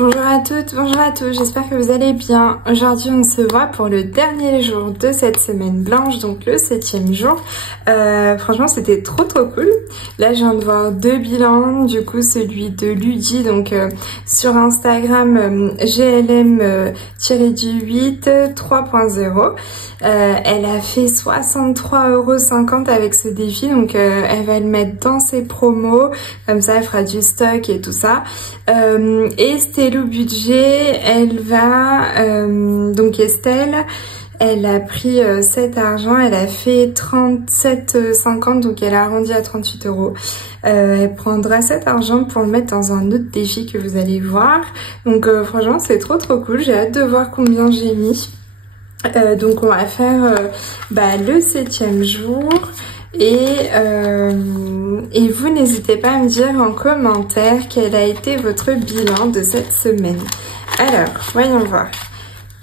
Bonjour à toutes, bonjour à tous, j'espère que vous allez bien. Aujourd'hui on se voit pour le dernier jour de cette semaine blanche, donc le 7e jour. Franchement c'était trop cool. Là je viens de voir deux bilans, du coup celui de Ludie, donc sur Instagram GLM-8 3.0. Elle a fait 63,50 € avec ce défi, donc elle va le mettre dans ses promos, comme ça elle fera du stock et tout ça. Et Stelou Budget, elle va, donc Estelle, elle a pris cet argent, elle a fait 37,50 €, donc elle a arrondi à 38 €. Elle prendra cet argent pour le mettre dans un autre défi que vous allez voir. Donc franchement c'est trop cool, j'ai hâte de voir combien j'ai mis. Donc on va faire le 7e jour. Et vous n'hésitez pas à me dire en commentaire quel a été votre bilan de cette semaine. Alors, voyons voir.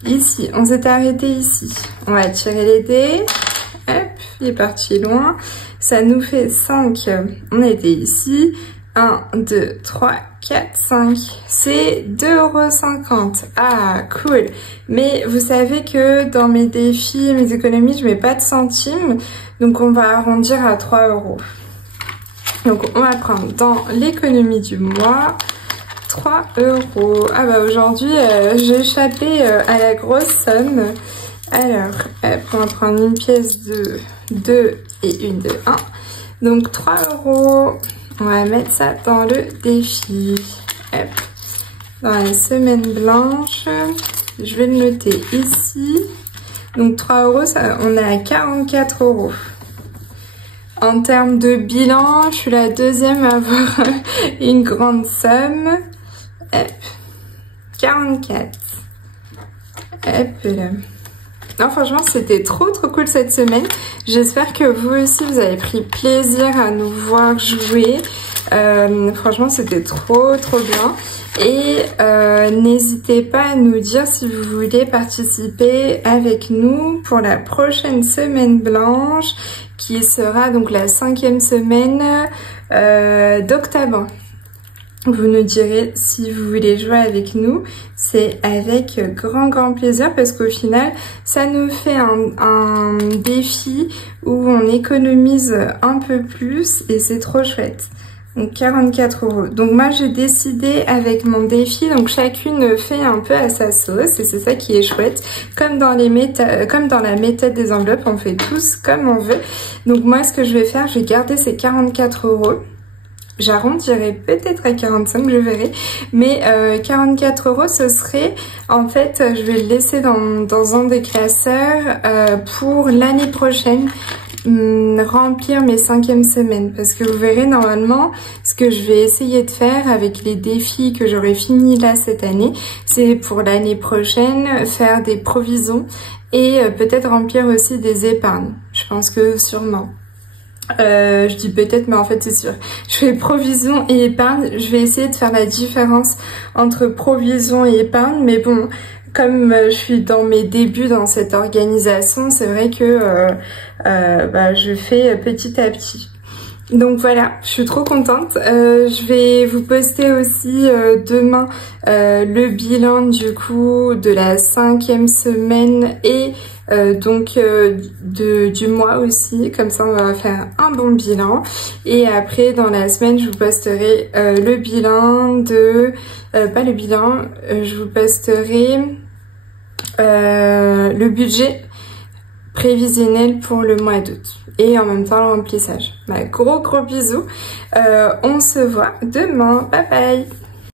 Ici, on s'est arrêté ici. On va tirer les dés. Hop, il est parti loin. Ça nous fait 5. On était ici. 1, 2, 3, 4, 5. C'est 2,50 €. Ah, cool. Mais vous savez que dans mes défis, mes économies, je mets pas de centimes. Donc on va arrondir à 3 €. Donc on va prendre dans l'économie du mois 3 €. Ah bah aujourd'hui j'ai échappé à la grosse somme. Alors on va prendre une pièce de 2 et une de 1. Donc 3 €. On va mettre ça dans le défi. Hop. Dans la semaine blanche, je vais le noter ici. Donc 3 €, ça, on est à 44 €. En termes de bilan, je suis la deuxième à avoir une grande somme. Hop. 44. Hop là. Non, franchement, c'était trop cool cette semaine. J'espère que vous aussi, vous avez pris plaisir à nous voir jouer. Franchement, c'était trop bien. Et n'hésitez pas à nous dire si vous voulez participer avec nous pour la prochaine semaine blanche, qui sera donc la 5e semaine d'octobre. Vous nous direz si vous voulez jouer avec nous. C'est avec grand plaisir parce qu'au final, ça nous fait un défi où on économise un peu plus et c'est trop chouette. Donc 44 €. Donc moi j'ai décidé avec mon défi, donc chacune fait un peu à sa sauce et c'est ça qui est chouette. Comme dans la méthode des enveloppes, on fait tous comme on veut. Donc moi ce que je vais faire, je vais garder ces 44 €. J'arrondirai peut-être à 45, je verrai. Mais 44 € ce serait, en fait, je vais le laisser dans un des classeurs pour l'année prochaine. Remplir mes 5e semaines, parce que vous verrez normalement ce que je vais essayer de faire avec les défis que j'aurai fini là cette année, c'est pour l'année prochaine faire des provisions et peut-être remplir aussi des épargnes. Je pense que sûrement. Je dis peut-être, mais en fait c'est sûr. Je fais provision et épargne. Je vais essayer de faire la différence entre provision et épargne, mais bon, comme je suis dans mes débuts dans cette organisation, c'est vrai que je fais petit à petit. Donc voilà, je suis trop contente. Je vais vous poster aussi demain le bilan du coup de la 5e semaine et du mois aussi. Comme ça on va faire un bon bilan. Et après dans la semaine je vous posterai le bilan de... pas le bilan, je vous posterai le budget prévisionnel pour le mois d'août et en même temps le remplissage. Gros bisous, on se voit demain, bye bye.